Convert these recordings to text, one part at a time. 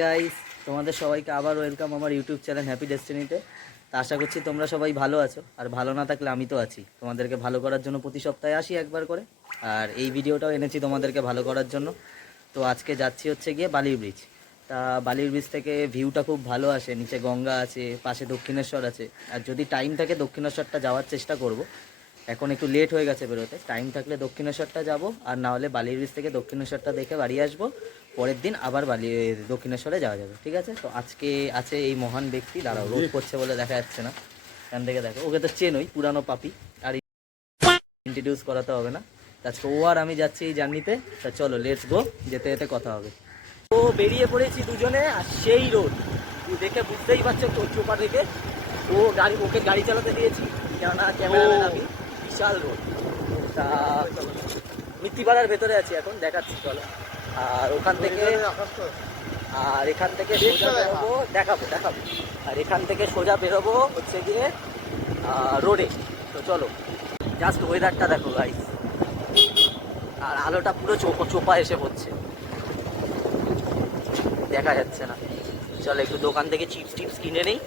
Guys, তোমাদের সবাইকে আবার ওয়েলকাম আমার ইউটিউব চ্যানেল হ্যাপি ডেস্টিনিতে। তা আশা করছি তোমরা সবাই ভালো আছো, আর ভালো না থাকলে আমি তো আছি তোমাদেরকে ভালো করার জন্য। প্রতি সপ্তাহে আসি একবার করে, আর এই ভিডিওটাও এনেছি তোমাদেরকে ভালো করার জন্য। তো আজকে যাচ্ছি হচ্ছে গিয়ে বালির ব্রিজ। তা বালির ব্রিজ থেকে ভিউটা খুব ভালো আসে, নিচে গঙ্গা আছে, পাশে দক্ষিণেশ্বর আছে। আর যদি টাইম থাকে দক্ষিণেশ্বরটা যাওয়ার চেষ্টা করব। এখন একটু লেট হয়ে গেছে বেরোতে, টাইম থাকলে দক্ষিণেশ্বরটা যাব, আর না হলে বালির ব্রিজ থেকে দক্ষিণেশ্বরটা দেখে বাড়ি আসবো। পরের দিন আবার দক্ষিণেশ্বরে যাওয়া যাবে, ঠিক আছে? তো আজকে আছে এই মহান ব্যক্তি, দাঁড়াও রোদ করছে বলে দেখা যাচ্ছে না, এখান থেকে দেখো ওকে তো চেনই, পুরানো পাপি, আর ইন্ট্রোডিউস করাতে হবে না। আজকে ও আর আমি যাচ্ছি এই জার্নিতে। তা চলো লেটস গো, যেতে যেতে কথা হবে। তো বেরিয়ে পড়েছি দুজনে, আর সেই রোড দেখে বুঝতেই পারছো তোর চোপা থেকে। ওকে গাড়ি চালাতে দিয়েছি, কেননা ক্যামেরাম্যান আমি। বিশাল রোড। তা মিত্তিপাড়ার ভেতরে আছি এখন, দেখাচ্ছি চলো। আর ওখান থেকে এখান থেকে সোজা বেরোবো, দেখাবো। আর এখান থেকে সোজা বেরোবো হচ্ছে গিয়ে রোডে। তো চলো, জাস্ট ওয়েদারটা দেখো গাইস, আর আলোটা পুরো চোপা এসে পড়ছে, দেখা যাচ্ছে না। চলো একটু দোকান থেকে চিপস কিনে নেই।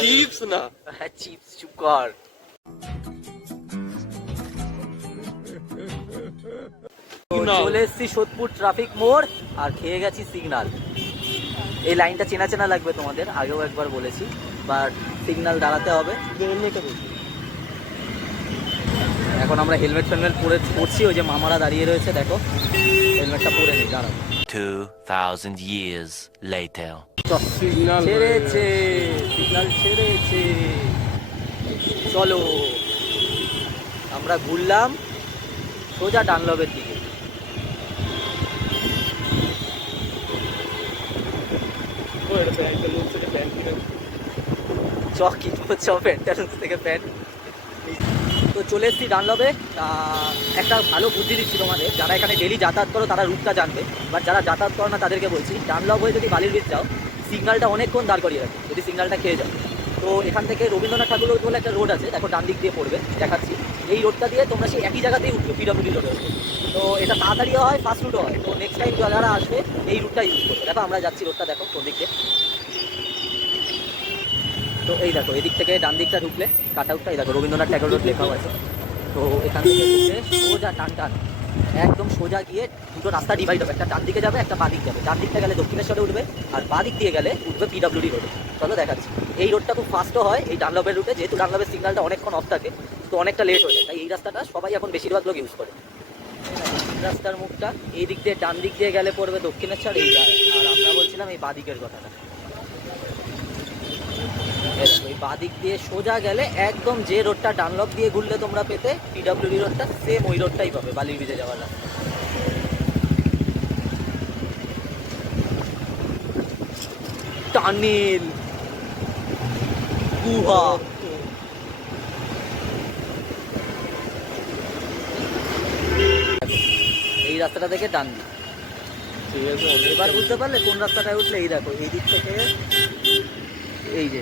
চিপস না, হ্যাঁ চিপস, চুপ কর। চলে এসছি সোদপুর ট্রাফিক মোড়, আর খেয়ে গেছি সিগনাল। এই লাইনটা চেনা চেনা লাগবে তোমাদের, আগেও একবার বলেছি, বাট সিগনাল দাঁড়াতে হবে। এখন আমরা হেলমেট পরছি, ওই যে মামারা দাঁড়িয়ে রয়েছে দেখো, হেলমেটটা পরে নিই, দাঁড়াও। 2000 years later. সিগনাল ছেড়েছে। চলো আমরা ঘুরলাম সোজা ডানলবের দিকে। তো চলে এসছি ডানলবে। একটা ভালো বুদ্ধি দিচ্ছি তোমাদের, যারা এখানে ডেলি যাতায়াত করো তারা রুটটা জানবে, বাট যারা যাতায়াত করো না তাদেরকে বলছি, ডানলব হয়ে যদি বালির ব্রিজ যাও, সিগন্যালটা অনেকক্ষণ দাঁড় করিয়ে রাখে যদি সিগন্যালটা খেয়ে যাও। তো এখান থেকে রবীন্দ্রনাথ ঠাকুর বলে একটা রোড আছে, দেখো ডান দিক দিয়ে পড়বে, দেখাচ্ছি। এই রোডটা দিয়ে তোমরা সেই একই জায়গাতেই উঠবে, পিডব্লিউডি রোডে উঠবে। তো এটা তাড়াতাড়িও হয়, ফাস্ট রুটও হয়। তো নেক্সট টাইম যারা আসবে এই রুটটা ইউজ করবে। দেখো আমরা যাচ্ছি, রোডটা দেখো কোন দিক দিয়ে। তো এই দেখো এদিক থেকে ডান দিকটা ঢুকলে কাট আউটটা, এই দেখো রবীন্দ্রনাথ ঠাকুর রোড লেখাও আছে। তো এখান থেকে ঢুকলে সোজা টান একদম সোজা গিয়ে দুটো রাস্তা ডিভাইড হবে, একটা ডান দিকে যাবে, একটা বাঁ দিক যাবে। ডান দিকটা গেলে দক্ষিণেশ্বরে উঠবে, আর বাঁ দিক দিয়ে গেলে উঠবে পিডব্লিউডি রোডে। চলো দেখাচ্ছি। এই রোডটা খুব ফাস্টও হয় এই ডানলবের রুটে, যেহেতু ডানলবের সিগন্যালটা অনেকক্ষণ অফ থাকে, তো অনেকটা লেট হয়ে যায়, তাই এই রাস্তাটা সবাই এখন বেশিরভাগ লোক ইউজ করে। রাস্তার মুখটা এই দিক দিয়ে, ডান দিক দিয়ে গেলে পড়বে দক্ষিণেশ্বর, এই যায়। আর আমরা বলছিলাম এই বাঁ দিকের কথাটা, ওই বাঁ দিক দিয়ে সোজা গেলে একদম যে রোডটা ডানলপ দিয়ে ঘুরলে তোমরা পেতে পিডব্লিউডি রোডটা, সেম ওই রোডটাই পাবে বালির ব্রিজে যাওয়ার রাস্তা। টানেল, গুহা, এই রাস্তাটা থেকে ডান দিক। ঠিক আছে, এবার বুঝতে পারলে কোন রাস্তাটায় উঠলে? এই দেখো এই দিক থেকে, এই যে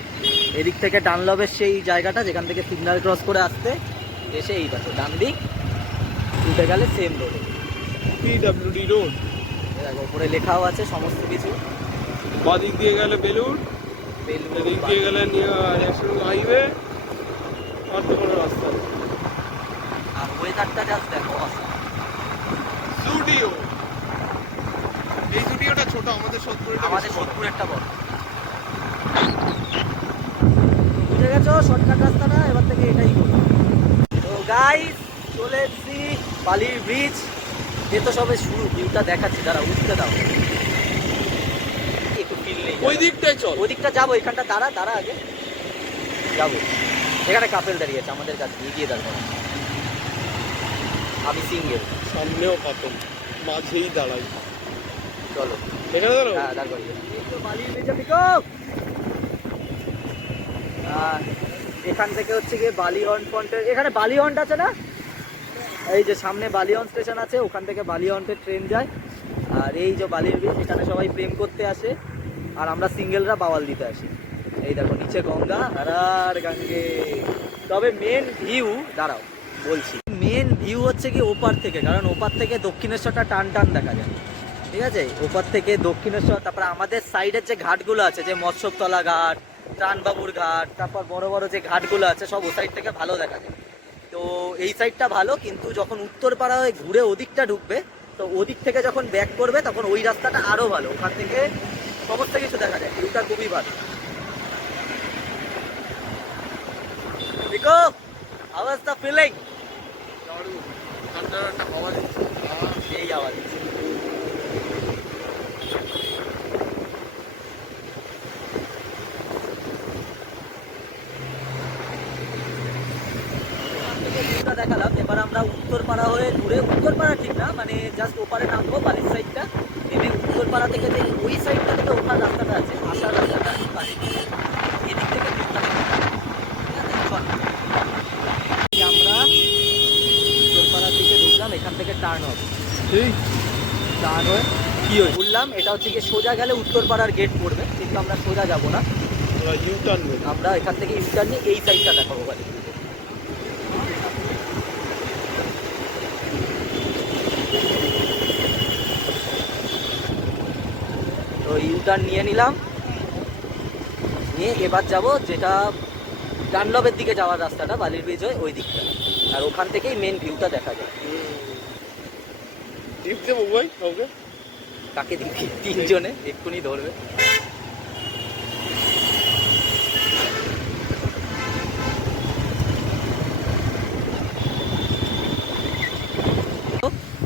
এদিক থেকে ডানলবের সেই জায়গাটা যেখান থেকে সিগন্যাল ক্রস করে আসতে এসে এই দেখো ডান দিক উঠে গেলে সেম রোডে পিডব্লিউডি রোড। দেখো উপরে লেখাও আছে সমস্ত কিছু। বাদিক দিয়ে গেলে বেলুড়, এদিক দিয়ে গেলে ন্যাশনাল হাইওয়ে, আর তো কোনো রাস্তা। আর ওয়েদারটা জাস্ট দেখো, জুডিও। এই জুডিওটা ছোট, আমাদের সোদপুরেরটা বড়। বুঝে গেছো শর্টকাট রাস্তাটা, এবার থেকে এটাই করবো। তো গাইস চলে এসছি বালির ব্রিজ, এ তো সবে শুরু, ভিউটা দেখাচ্ছি, দাঁড়া উঠতে দাও, একটু ফিল নেই। ওই দিকটাই চল, ওই দিকটা যাবো, এখানটা দাঁড়া আগে যাবো। এখানে কাপেল দাঁড়িয়ে আছে আমাদের কাছে, এগিয়ে দাঁড়াবো। আমি সিঙ্গেল, সামনেও কাপল, মাঝেই দাঁড়াই। চলো এখানে দাঁড়াও। হ্যাঁ দাঁড় করিয়ে। বালির ব্রিজে পিকো। এখান থেকে হচ্ছে গিয়ে বালিহন পয়েন্টের, এখানে বালিহন্ট আছে না, এই যে সামনে বালিহন স্টেশন আছে, ওখান থেকে বালিহন্টের ট্রেন যায়। আর এই যে বালির ব্রিজ, এখানে সবাই প্রেম করতে আসে, আর আমরা সিঙ্গেলরা বাওয়াল দিতে আসি। এই দেখো নিচে গঙ্গা, আর গঙ্গে। তবে মেন ভিউ, দাঁড়াও বলছি, মেন ভিউ হচ্ছে কি ওপার থেকে, কারণ ওপার থেকে দক্ষিণেশ্বরটা টান দেখা যায়। ঠিক আছে, ওপর থেকে দক্ষিণেশ্বর, তারপর আমাদের সাইডের যে ঘাটগুলো আছে, যে মৎস্যতলা ঘাট, ত্রাণবাবুর ঘাট, তারপর বড় বড় যে ঘাটগুলো আছে সব ও সাইড থেকে ভালো দেখা যায়। তো এই সাইডটা ভালো, কিন্তু যখন উত্তরপাড়া হয়ে ঘুরে ওদিকটা ঢুকবে, তো ওদিক থেকে যখন ব্যাক করবে তখন ওই রাস্তাটা আরো ভালো, ওখান থেকে সমস্ত কিছু দেখা যায়, ভিউটা খুবই ভালো। দেখো হাউ ওয়াজ দ্য ফিলিং? ঠান্ডার একটা হাওয়া দিচ্ছে। সেই আওয়াজ। দেখালাম, এবার আমরা উত্তরপাড়া হয়ে ঘুরে, উত্তরপাড়া ঠিক না মানে জাস্ট ওপারে নামবো, বালির সাইডটা নেমে উত্তরপাড়া থেকে যে ওই সাইডটা থেকে ওঠার রাস্তাটা আছে, আসার রাস্তাটা বালির এদিক থেকে ভিউটা দেখতে পাবো। ঠিক আছে, চল। আমরা উত্তরপাড়ার দিকে ঢুকলাম, এখান থেকে টার্ন হবে, ঠিক টার্ন হয়ে কি হয়ে বললাম, এটা হচ্ছে কি সোজা গেলে উত্তরপাড়ার গেট পড়বে, কিন্তু আমরা সোজা যাবো না, ওরা ইউটার্ন নেবে। আমরা এখান থেকে ইউটার্ন নিয়ে এই সাইডটা দেখাবো বালি। তো ইউটার্ন নিয়ে নিলাম, নিয়ে এবার যাব যেটা ডানলবের দিকে যাওয়ার রাস্তাটা, বালির ব্রিজ হয় ওই দিকটা, আর ওখান থেকেই মেন ভিউটা দেখা যায়। টিপ দেবো ভাই কাউকে? কাকে দিবি? তিনজনে এক্ষুনি ধরবে।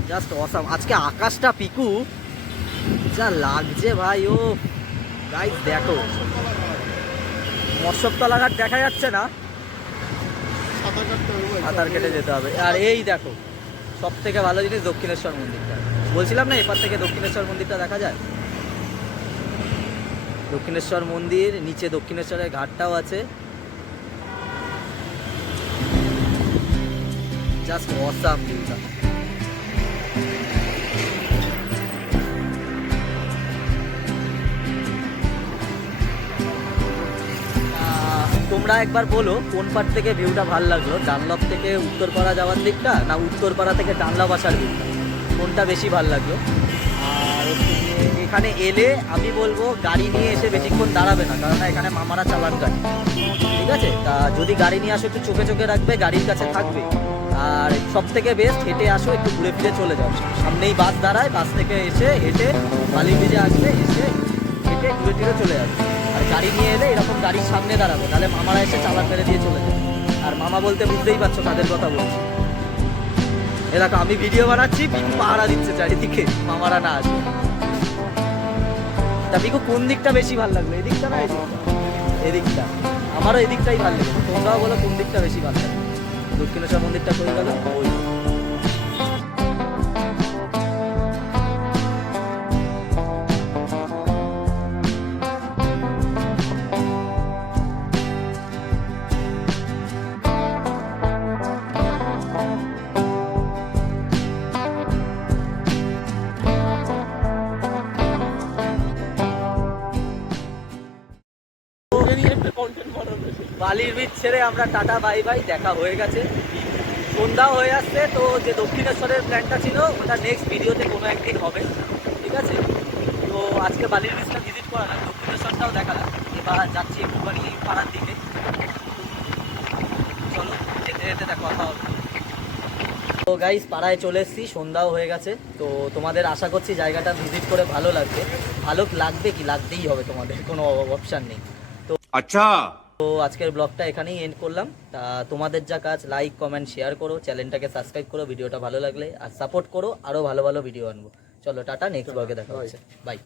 জাস্ট অসাম, আজকে আকাশটা পিকু যা লাগছে ভাই। ও গাইস দেখো, মৎস্যতলা ঘাট দেখা যাচ্ছে না, সাঁতার কাটতে হবে ভাই। সাঁতার কেটে যেতে হবে। আর এই দেখো সব থেকে ভালো জিনিস দক্ষিণেশ্বর মন্দিরটা, বলছিলাম না এপার থেকে দক্ষিণেশ্বর মন্দিরটা দেখা যায়। দক্ষিণেশ্বর মন্দির, নিচে দক্ষিণেশ্বরের ঘাটটাও আছে, জাস্ট অসাম ভিউটা। তোমরা একবার বলো কোন পার থেকে ভিউটা ভালো লাগলো, ডানলপ থেকে উত্তরপাড়া যাওয়ার দিকটা না উত্তরপাড়া থেকে ডানলপ আসার দিকটা, কোনটা বেশি ভালো লাগলো? আর হচ্ছে গিয়ে এখানে এলে আমি বলবো গাড়ি নিয়ে এসে বেশিক্ষণ দাঁড়াবে না, কারণ এখানে মামারা চালান গাড়ি। ঠিক আছে, তা যদি গাড়ি নিয়ে আসো একটু চোখে চোখে রাখবে, গাড়ির কাছে থাকবে। আর সব থেকে বেস্ট হেঁটে আসো, একটু ঘুরে ফিরে চলে যাও, সামনেই বাস দাঁড়ায়, বাস থেকে এসে হেঁটে বালি ব্রিজে আসবে, এসে হেঁটে ঘুরে ফিরে চলে আসবে। আর গাড়ি নিয়ে এলে এরকম গাড়ির সামনে দাঁড়াবে, তাহলে মামারা এসে চালান মেরে দিয়ে চলে যাবে। আর মামা বলতে বুঝতেই পারছো কাদের কথা বলছি। এ দেখো আমি ভিডিও বানাচ্ছি, পিকু পাহারা দিচ্ছে চারিদিকে, মামারা না আসে। তা পিকু কোন দিকটা বেশি ভালো লাগলো, এদিকটা না এদিকটা? এদিকটা, আমারও এদিকটাই ভালো লেগেছে। তোমরাও বলো কোন দিকটা বেশি ভালো লাগে। দক্ষিণেশ্বর মন্দিরটা কই গেল? ওই বালির ব্রিজ ছেড়ে আমরা টাটা বাই বাই, দেখা হয়ে গেছে, সন্ধ্যা হয়ে আসছে। তো যে দক্ষিণেশ্বরের প্ল্যানটা ছিল ওটা নেক্সট ভিডিওতে কোনো একদিন হবে। ঠিক আছে, তো আজকে বালির ব্রিজটা ভিজিট করা না, দক্ষিণেশ্বরটাও দেখালাম। এবার যাচ্ছি একটুখানি পাড়ার দিকে, চলো যেতে যেতে দেখা কথা হবে। তো গাইস পাড়ায় চলে এসেছি, সন্ধ্যাও হয়ে গেছে। তো তোমাদের আশা করছি জায়গাটা ভিজিট করে ভালো লাগবে। ভালো লাগবে কি, লাগতেই হবে, তোমাদের কোনো অপশান নেই। अच्छा তো আজকের ব্লগটা এখানেই এন্ড করলাম। তা তোমাদের যা কাজ, লাইক কমেন্ট শেয়ার করো, চ্যানেলটাকে সাবস্ক্রাইব করো ভিডিওটা ভালো লাগলে, আর সাপোর্ট করো, আরও ভালো ভালো ভিডিও আনবো। চলো টাটা, নেক্সট ব্লগে দেখা হচ্ছে, বাই।